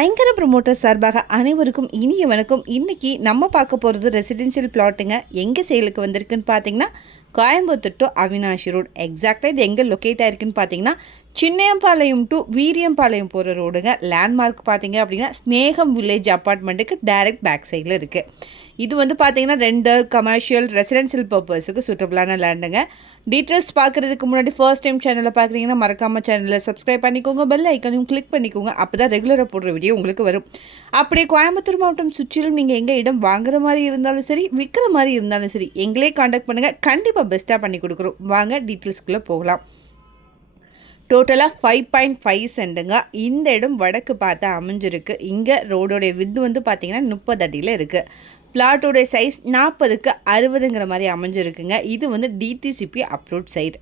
ஐங்கர promoter சார்பாக அனைவருக்கும் இனிய வணக்கம். இன்றைக்கி நம்ம பார்க்க போகிறது ரெசிடென்ஷியல் பிளாட்டுங்க. எங்கே சேலுக்கு வந்திருக்குன்னு பார்த்தீங்கன்னா கோயம்புத்தூர் டு அவினாஷி ரோடு. எக்ஸாக்டாக இது எங்கே லொக்கேட் ஆகிருக்குன்னு பார்த்தீங்கன்னா சின்னையம்பாளையம் டு வீரியம்பாளையம் போகிற ரோடுங்க. லேண்ட்மார்க் பார்த்தீங்க அப்படின்னா ஸ்னேகம் வில்லேஜ் அப்பார்ட்மெண்ட்டுக்கு டைரக்ட் பேக் சைடில் இருக்குது. இது வந்து பார்த்தீங்கன்னா 2 கமர்ஷியல் ரெசிடென்ஷியல் பர்பஸுக்கு சூட்டபிளான லேண்டுங்க. டீட்டெயில்ஸ் பார்க்குறதுக்கு முன்னாடி ஃபர்ஸ்ட் டைம் சேனலில் பார்க்குறீங்கன்னா மறக்காமல் சேனலில் சப்ஸ்கிரைப் பண்ணிக்கோங்க, பெல் ஐக்கனையும் கிளிக் பண்ணிக்கோங்க. அப்போ தான் ரெகுலராக போடுற வீடியோ உங்களுக்கு வரும். அப்படியே கோயம்புத்தூர் மாவட்டம் சுற்றிலும் நீங்கள் எங்கே இடம் வாங்குற மாதிரி இருந்தாலும் சரி, விற்கிற மாதிரி இருந்தாலும் சரி, எங்களே காண்டாக்ட் பண்ணுங்கள். கண்டிப்பாக பெஸ்ட்டாக பண்ணி கொடுக்குறோம். வாங்க டீட்டெயில்ஸ்குள்ளே போகலாம். டோட்டலாக 5.5 சென்ட்டுங்க. இந்த இடம் வடக்கு பார்த்து அமைஞ்சிருக்கு. இங்கே ரோடோடைய வித்து வந்து பார்த்திங்கன்னா 30 அடியில் இருக்குது. பிளாட்டோடைய சைஸ் 40க்கு 60ங்கிற மாதிரி அமைஞ்சிருக்குங்க. இது வந்து டிடிசிபி அப்ரூவ்ட் சைடு.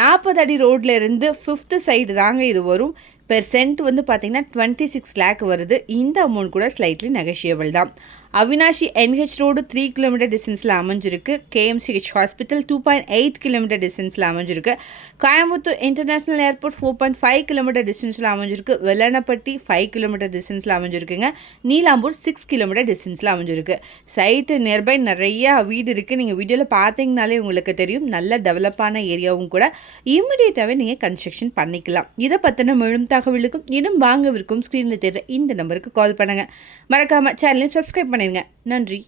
40 அடி ரோட்டில் இருந்து 5th சைடு தாங்க இது வரும். பெர் சென்ட் வந்து பார்த்திங்கன்னா 26 lakh வருது. இந்த அமௌண்ட் கூட ஸ்லைட்லி நெகோஷியபிள் தான். அவினாஷி NH ரோடு 3 கிலோமீட்டர் டிஸ்டன்ஸில் அமைஞ்சிருக்கு. KMCH ஹாஸ்பிட்டல் 2.8 கிலோமீட்டர் டிஸ்டன்ஸில் அமைஞ்சிருக்கு. கோயம்புத்தூர் இன்டர்நேஷ்னல் ஏர்போர்ட் 4.5 கிலோமீட்டர் டிஸ்டன்ஸில் அமைஞ்சிருக்கு. வெள்ளனப்பட்டி 5 கிலோமீட்டர் டிஸ்டன்ஸில் அமைஞ்சிருக்குங்க. நீலாம்பூர் 6 கிலோமீட்டர் டிஸ்டன்ஸில் அமைஞ்சிருக்கு. சைட்டு நியர்பை நிறையா வீடு இருக்குது. நீங்கள் வீடியோவில் பார்த்தீங்கனாலே உங்களுக்கு தெரியும். நல்ல டெவலப்பான ஏரியாவும் கூட. இம்மிடியேட்டாகவே நீங்கள் கன்ஸ்ட்ரக்ஷன் பண்ணிக்கலாம். இதை பற்றின முழும் தகவலுக்கும் இடம் வாங்கவிருக்கும் ஸ்க்ரீனில் தெரிகிற இந்த நம்பருக்கு கால் பண்ணுங்கள். மறக்காமல் சேனலையும் சப்ஸ்கிரைப் பண்ணிடுங்க. நன்றி.